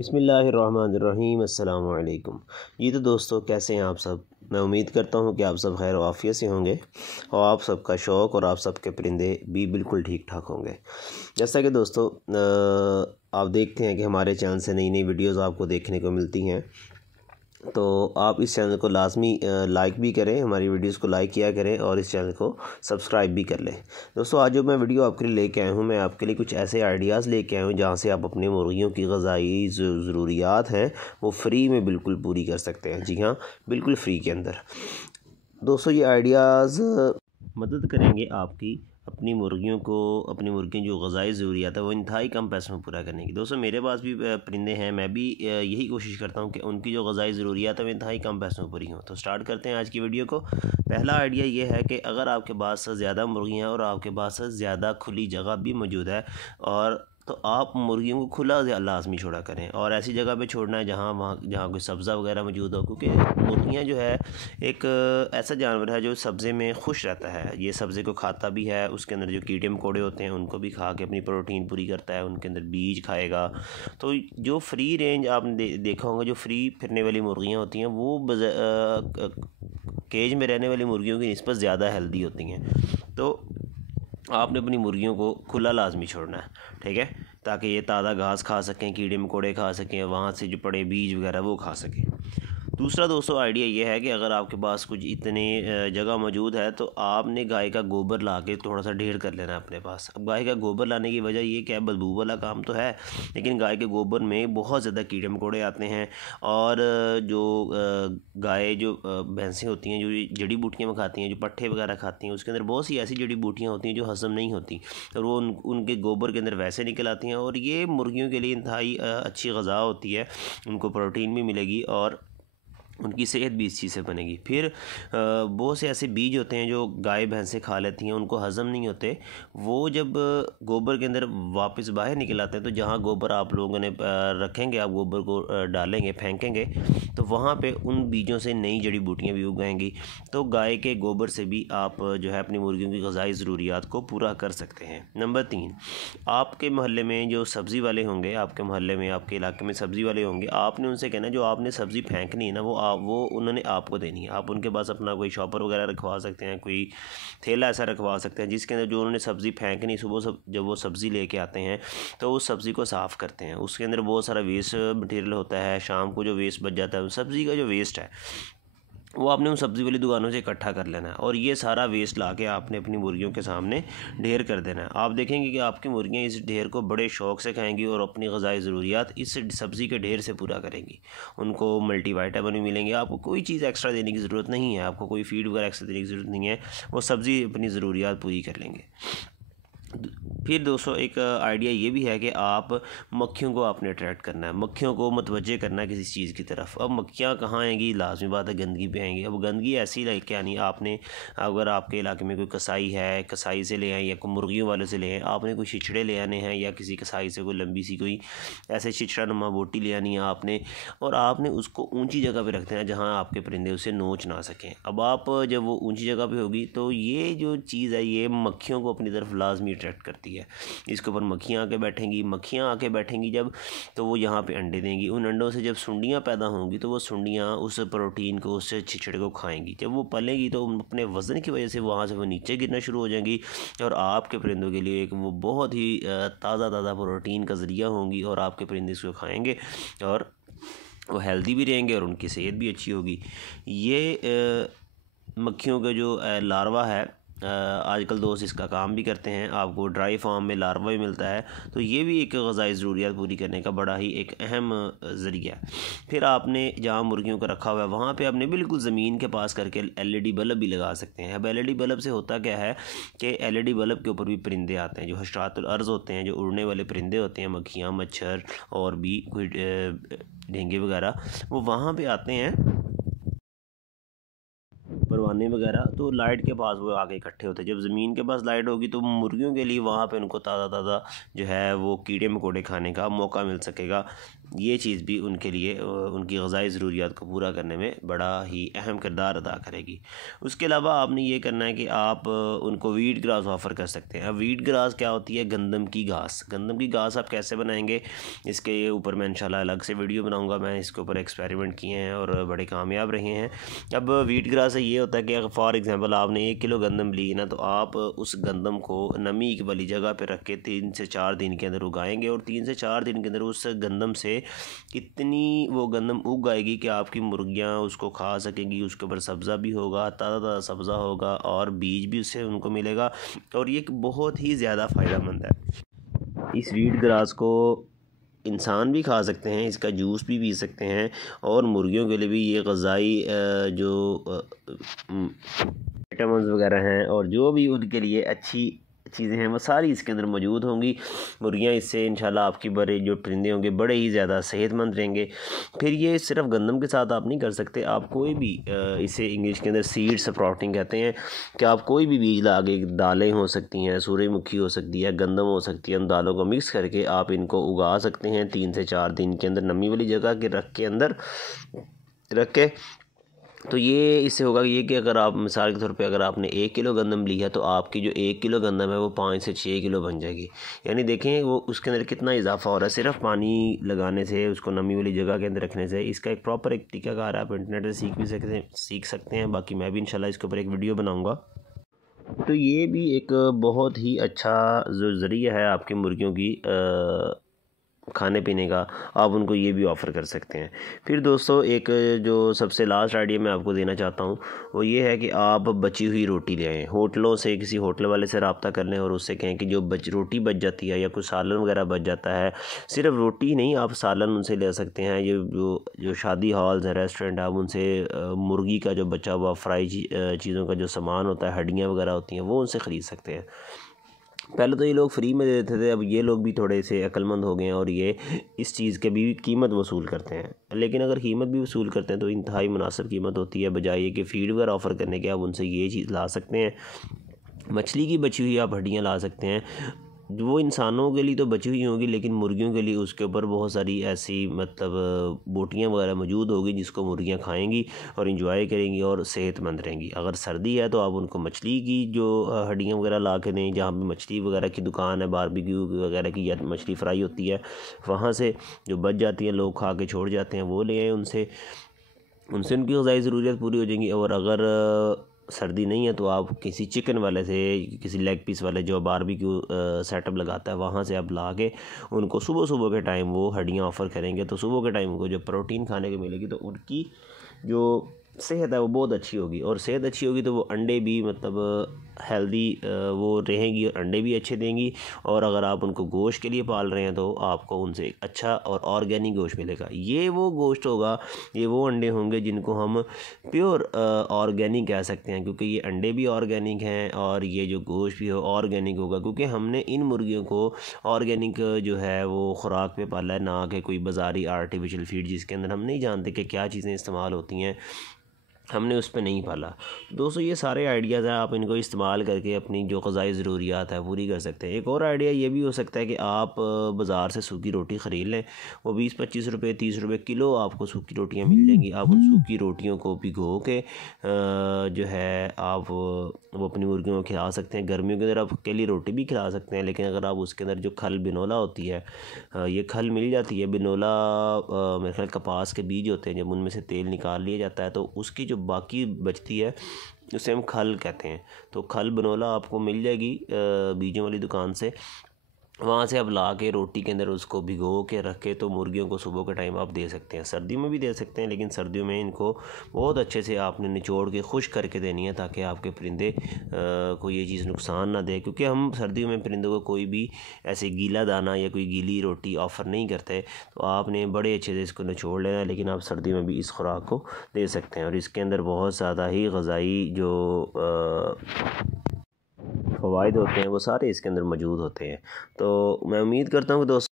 बिस्मिल्लाहिर्रहमानिर्रहीम अस्सलाम वालेकुम। जी तो दोस्तों, कैसे हैं आप सब। मैं उम्मीद करता हूं कि आप सब खैर व आफियत से होंगे और आप सबका शौक़ और आप सबके परिंदे भी बिल्कुल ठीक ठाक होंगे। जैसा कि दोस्तों आप देखते हैं कि हमारे चैनल से नई नई वीडियोस आपको देखने को मिलती हैं, तो आप इस चैनल को लाजमी लाइक भी करें, हमारी वीडियोस को लाइक किया करें और इस चैनल को सब्सक्राइब भी कर लें। दोस्तों, आज जो मैं वीडियो आपके लिए लेके आया हूँ, मैं आपके लिए कुछ ऐसे आइडियाज़ लेके आया हूँ जहाँ से आप अपनी मुर्गियों की ग़िज़ाई ज़रूरियात हैं वो फ्री में बिल्कुल पूरी कर सकते हैं। जी हाँ, बिल्कुल फ्री के अंदर। दोस्तों, ये आइडियाज़ मदद करेंगे आपकी अपनी मुर्गियों जो ग़िज़ाई ज़रूरियात है वो इंतहाई कम पैसों में पूरा करने की। दोस्तों, मेरे पास भी परिंदे हैं, मैं भी यही कोशिश करता हूँ कि उनकी जो ग़िज़ाई ज़रूरियात है वो इंतहाई कम पैसों में पूरी हों। तो स्टार्ट करते हैं आज की वीडियो को। पहला आइडिया ये है कि अगर आपके पास ज़्यादा मुर्गियाँ और आपके पास ज़्यादा खुली जगह भी मौजूद है और तो आप मुर्गियों को खुला लाजमी छोड़ा करें और ऐसी जगह पे छोड़ना है जहाँ कोई सब्ज़ा वगैरह मौजूद हो, क्योंकि मुर्गियाँ जो है एक ऐसा जानवर है जो सब्ज़े में खुश रहता है। ये सब्ज़े को खाता भी है, उसके अंदर जो कीड़े मकोड़े होते हैं उनको भी खा के अपनी प्रोटीन पूरी करता है, उनके अंदर बीज खाएगा। तो जो फ्री रेंज आपने देखा होगा, जो फ्री फिरने वाली मुर्गियाँ होती हैं वो केज में रहने वाली मुर्गियों की निस्बत ज़्यादा हेल्दी होती हैं। तो आपने अपनी मुर्गियों को खुला लाजमी छोड़ना है, ठीक है, ताकि ये ताज़ा घास खा सकें, कीड़े मकोड़े खा सकें, वहाँ से जो पड़े बीज वगैरह वो खा सकें। दूसरा दोस्तों आइडिया ये है कि अगर आपके पास कुछ इतने जगह मौजूद है तो आपने गाय का गोबर ला के थोड़ा सा ढेर कर लेना है अपने पास। अब गाय का गोबर लाने की वजह ये क्या है, बदबू वाला काम तो है, लेकिन गाय के गोबर में बहुत ज़्यादा कीड़े मकोड़े आते हैं और जो गाय जो भैंसें होती हैं जो जड़ी बूटियाँ में खाती हैं, जो पट्ठे वगैरह खाती हैं, उसके अंदर बहुत सी ऐसी जड़ी बूटियाँ होती हैं जो हज़म नहीं होती और वो उनके गोबर के अंदर वैसे निकल आती हैं और ये मुर्गियों के लिए इंतहाई अच्छी ग़िज़ा होती है, उनको प्रोटीन भी मिलेगी और उनकी सेहत भी इस चीज़ से बनेगी। फिर बहुत से ऐसे बीज होते हैं जो गाय भैंसें खा लेती हैं, उनको हज़म नहीं होते, वो जब गोबर के अंदर वापस बाहर निकल आते हैं तो जहाँ गोबर आप लोगों ने रखेंगे, आप गोबर को डालेंगे, फेंकेंगे, तो वहाँ पे उन बीजों से नई जड़ी बूटियाँ भी उगाएंगी। तो गाय के गोबर से भी आप जो है अपनी मुर्गियों की ग़िज़ाई ज़रूरियात को पूरा कर सकते हैं। नंबर 3, आपके मोहल्ले में जो सब्ज़ी वाले होंगे, आपके मोहल्ले में आपके इलाके में सब्ज़ी वाले होंगे, आपने उनसे कहना जो आपने सब्ज़ी फेंकनी है ना वो उन्होंने आपको देनी है। आप उनके पास अपना कोई शॉपर वगैरह रखवा सकते हैं, कोई थैला ऐसा रखवा सकते हैं जिसके अंदर जो उन्होंने सब्ज़ी फेंकनी, सुबह जब वो सब्ज़ी लेके आते हैं तो उस सब्ज़ी को साफ़ करते हैं। उसके अंदर बहुत सारा वेस्ट मटेरियल होता है, शाम को जो वेस्ट बच जाता है, सब्ज़ी का जो वेस्ट है वो आपने उन सब्ज़ी वाली दुकानों से इकट्ठा कर लेना है और ये सारा वेस्ट ला के आपने अपनी मुर्गियों के सामने ढेर कर देना है। आप देखेंगे कि आपकी मुर्गियां इस ढेर को बड़े शौक़ से खाएंगी और अपनी ग़िज़ाई ज़रूरियात इस सब्ज़ी के ढेर से पूरा करेंगी। उनको मल्टीविटामिन भी मिलेंगे, आपको कोई चीज़ एक्स्ट्रा देने की ज़रूरत नहीं है, आपको कोई फीड वगैरह एक्स्ट्रा देने की ज़रूरत नहीं है, वो सब्ज़ी अपनी ज़रूरियात पूरी कर लेंगे। फिर दोस्तों एक आइडिया ये भी है कि आप मक्खियों को आपने अट्रैक्ट करना है, मक्खियों को मुतवज्जे करना है किसी चीज़ की तरफ। अब मक्खियाँ कहाँ आएंगी, लाजमी बात है गंदगी पे आएंगी। अब गंदगी ऐसी लेके आनी, आपने अगर आपके इलाके में कोई कसाई है, कसाई से ले आए या कोई मुर्गियों वाले से ले आए, आपने कोई छिछड़े ले आने हैं या किसी कसाई से कोई लंबी सी कोई ऐसे छिछड़ा नुमा बोटी ले आनी है आपने, और आपने उसको ऊँची जगह पर रखते हैं जहाँ आपके परिंदे उसे नोच ना सकें। अब आप जब वो ऊँची जगह पर होगी तो ये जो चीज़ है ये मक्खियों को अपनी तरफ लाजमी अट्रैक्ट करती है। इसके ऊपर मक्खियाँ आके बैठेंगी जब, तो वो यहाँ पे अंडे देंगी। उन अंडों से जब सुंडियाँ पैदा होंगी तो वो सुंडियाँ उस प्रोटीन को, उस छिछड़े को खाएंगी। जब वो पलेंगी तो अपने वज़न की वजह से वहाँ से वो नीचे गिरना शुरू हो जाएंगी और आपके परिंदों के लिए एक वो बहुत ही ताज़ा प्रोटीन का ज़रिया होंगी और आपके परिंदे इसको खाएँगे और वो हेल्दी भी रहेंगे और उनकी सेहत भी अच्छी होगी। ये मक्खियों का जो लार्वा है, आजकल दोस्त इसका काम भी करते हैं, आपको ड्राई फार्म में लार्वा भी मिलता है, तो ये भी एक ग़िज़ाई ज़रूरियात पूरी करने का बड़ा ही एक अहम ज़रिया है। फिर आपने जहाँ मुर्गियों को रखा हुआ है वहाँ पे आपने बिल्कुल ज़मीन के पास करके LED बल्ब भी लगा सकते हैं। अब LED बल्ब से होता क्या है कि LED बल्ब के ऊपर भी परिंदे आते हैं जो हशरातुल अर्ज़ होते हैं, जो उड़ने वाले परिंदे होते हैं, मक्खियाँ, मच्छर और भी कोई ढेंगे वगैरह, वो वहाँ पर आते हैं, परवाने वगैरह, तो लाइट के पास वो आके इकट्ठे होते हैं। जब ज़मीन के पास लाइट होगी तो मुर्गियों के लिए वहाँ पे उनको ताज़ा जो है वो कीड़े मकोड़े खाने का मौका मिल सकेगा। ये चीज़ भी उनके लिए उनकी ग़िज़ाई ज़रूरियात को पूरा करने में बड़ा ही अहम किरदार अदा करेगी। उसके अलावा आपने ये करना है कि आप उनको वीट ग्रास ऑफ़र कर सकते हैं। अब वीट ग्रास क्या होती है? गंदम की घास। गंदम की घास आप कैसे बनाएंगे, इसके ऊपर मैं इंशाल्लाह अलग से वीडियो बनाऊँगा। मैं इसके ऊपर एक्सपेरिमेंट किए हैं और बड़े कामयाब रहे हैं। अब वीट ग्रास से ये होता है कि अगर फॉर एग्ज़ाम्पल आपने 1 किलो गंदम ली ना, तो आप उस गंदम को नमी वाली जगह पे रख के 3 से 4 दिन के अंदर उगाएंगे और 3 से 4 दिन के अंदर उस गंदम से इतनी वो गंदम उग आएगी कि आपकी मुर्गियाँ उसको खा सकेंगी। उसके ऊपर सब्ज़ा भी होगा, ताज़ा ताज़ा सब्ज़ा होगा और बीज भी उससे उनको मिलेगा और ये एक बहुत ही ज़्यादा फ़ायदेमंद है। इस वीट ग्रास को इंसान भी खा सकते हैं, इसका जूस भी पी सकते हैं और मुर्गियों के लिए भी ये ग़िज़ाई जो विटामिन्स वगैरह हैं और जो भी उनके लिए अच्छी चीज़ें हैं वो सारी इसके अंदर मौजूद होंगी। मुर्गियाँ इससे इंशाल्लाह आपकी बड़े जो परिंदे होंगे बड़े ही ज़्यादा सेहतमंद रहेंगे। फिर ये सिर्फ गंदम के साथ आप नहीं कर सकते, आप कोई भी इसे इंग्लिश के अंदर सीड स्प्राउटिंग कहते हैं कि आप कोई भी बीज ला के, दालें हो सकती हैं, सूरजमुखी हो सकती है, गंदम हो सकती है, उन दालों को मिक्स करके आप इनको उगा सकते हैं 3 से 4 दिन के अंदर नमी वाली जगह के रख के। तो ये इससे होगा ये कि अगर आप मिसाल के तौर पे अगर आपने 1 किलो गंदम ली है तो आपकी जो 1 किलो गंदम है वो 5 से 6 किलो बन जाएगी। यानी देखें वो उसके अंदर कितना इजाफा हो रहा है सिर्फ पानी लगाने से, उसको नमी वाली जगह के अंदर रखने से। इसका एक प्रॉपर एक तरीकाकार आप इंटरनेट से सीख सकते हैं। बाकी मैं भी इंशाल्लाह इसके ऊपर एक वीडियो बनाऊँगा। तो ये भी एक बहुत ही अच्छा जो ज़रिया है आपकी मुर्गियों की खाने पीने का, आप उनको ये भी ऑफ़र कर सकते हैं। फिर दोस्तों एक जो सबसे लास्ट आइडिया मैं आपको देना चाहता हूँ वो ये है कि आप बची हुई रोटी ले आएँ। होटलों से किसी होटल वाले से रब्ता कर लें और उससे कहें कि जो रोटी बच जाती है या कुछ सालन वगैरह बच जाता है, सिर्फ रोटी नहीं आप सालन उनसे ले सकते हैं। ये जो शादी हॉल्स हैं, रेस्टोरेंट, आप उनसे मुर्गी का जो बचा हुआ फ्राई चीज़ों का जो सामान होता है, हड्डियाँ वगैरह होती हैं, वो उनसे ख़रीद सकते हैं। पहले तो ये लोग फ्री में दे देते थे, अब ये लोग भी थोड़े से अक्लमंद हो गए हैं और ये इस चीज़ के भी कीमत वसूल करते हैं। लेकिन अगर कीमत भी वसूल करते हैं तो इंतहाई मुनासिब कीमत होती है, बजाय ये कि फीड वगैरह ऑफ़र करने के आप उनसे ये चीज़ ला सकते हैं। मछली की बची हुई आप हड्डियाँ ला सकते हैं, वो इंसानों के लिए तो बची हुई होंगी लेकिन मुर्गियों के लिए उसके ऊपर बहुत सारी ऐसी मतलब बोटियाँ वगैरह मौजूद होगी जिसको मुर्गियाँ खाएंगी और इंजॉय करेंगी और सेहतमंद रहेंगी। अगर सर्दी है तो आप उनको मछली की जो हड्डियाँ वगैरह ला के दें। जहाँ भी मछली वगैरह की दुकान है, बारबेक्यू वगैरह की या मछली फ्राई होती है, वहाँ से जो बच जाती है लोग खा के छोड़ जाते हैं, वो ले आएँ उनसे उनकी ग़िज़ाई ज़रूरियात पूरी हो जाएंगी। और अगर सर्दी नहीं है तो आप किसी चिकन वाले से, किसी लेग पीस वाले जो बारबेक्यू सेटअप लगाता है, वहाँ से आप ला के उनको सुबह सुबह के टाइम वो हड्डियाँ ऑफ़र करेंगे तो सुबह के टाइम उनको जो प्रोटीन खाने को मिलेगी तो उनकी जो सेहत है वो बहुत अच्छी होगी। और सेहत अच्छी होगी तो वो अंडे भी मतलब हेल्दी वो रहेंगी और अंडे भी अच्छे देंगी। और अगर आप उनको गोश्त के लिए पाल रहे हैं तो आपको उनसे एक अच्छा और ऑर्गेनिक गोश्त मिलेगा। ये वो गोश्त होगा, ये वो अंडे होंगे जिनको हम प्योर ऑर्गेनिक कह सकते हैं, क्योंकि ये अंडे भी ऑर्गेनिक हैं और ये जो गोश्त भी हो ऑर्गेनिक होगा, क्योंकि हमने इन मुर्गियों को ऑर्गेनिक जो है वो खुराक पे पाला है, ना कि कोई बाज़ारी आर्टिफिशियल फीड जिसके अंदर हम नहीं जानते कि क्या चीज़ें इस्तेमाल होती हैं, हमने उस पर नहीं पाला। दोस्तों ये सारे आइडियाज़ हैं, आप इनको इस्तेमाल करके अपनी जो ग़िज़ाई ज़रूरियात है पूरी कर सकते हैं। एक और आइडिया ये भी हो सकता है कि आप बाज़ार से सूखी रोटी ख़रीद लें, वो 20-25 रुपये 30 रुपये किलो आपको सूखी रोटियां मिल जाएंगी। आप उन सूखी रोटियों को भिगो के जो है आप वो अपनी मुर्गियों को खिला सकते हैं। गर्मियों के अंदर आप अकेली रोटी भी खिला सकते हैं, लेकिन अगर आप उसके अंदर जो खल बिनोला होती है, ये खल मिल जाती है। बिनोला मेरे ख्याल कपास के बीज होते हैं, जब उनमें से तेल निकाल लिया जाता है तो उसकी जो बाकी बचती है उसे हम खल कहते हैं। तो खल बिनोला आपको मिल जाएगी बीजों वाली दुकान से, वहाँ से आप ला के रोटी के अंदर उसको भिगो के रख के तो मुर्गियों को सुबह के टाइम आप दे सकते हैं। सर्दियों में भी दे सकते हैं, लेकिन सर्दियों में इनको बहुत अच्छे से आपने निचोड़ के खुश करके देनी है ताकि आपके परिंदे को ये चीज़ नुकसान ना दे। क्योंकि हम सर्दियों में परिंदों को कोई भी ऐसे गीला दाना या कोई गीली रोटी ऑफ़र नहीं करते, तो आपने बड़े अच्छे से इसको निचोड़ लेना है। लेकिन आप सर्दियों में भी इस खुराक को दे सकते हैं और इसके अंदर बहुत ज़्यादा ही ग़िज़ाई जो फ़वाइद होते हैं वो सारे इसके अंदर मौजूद होते हैं। तो मैं उम्मीद करता हूँ कि दोस्तों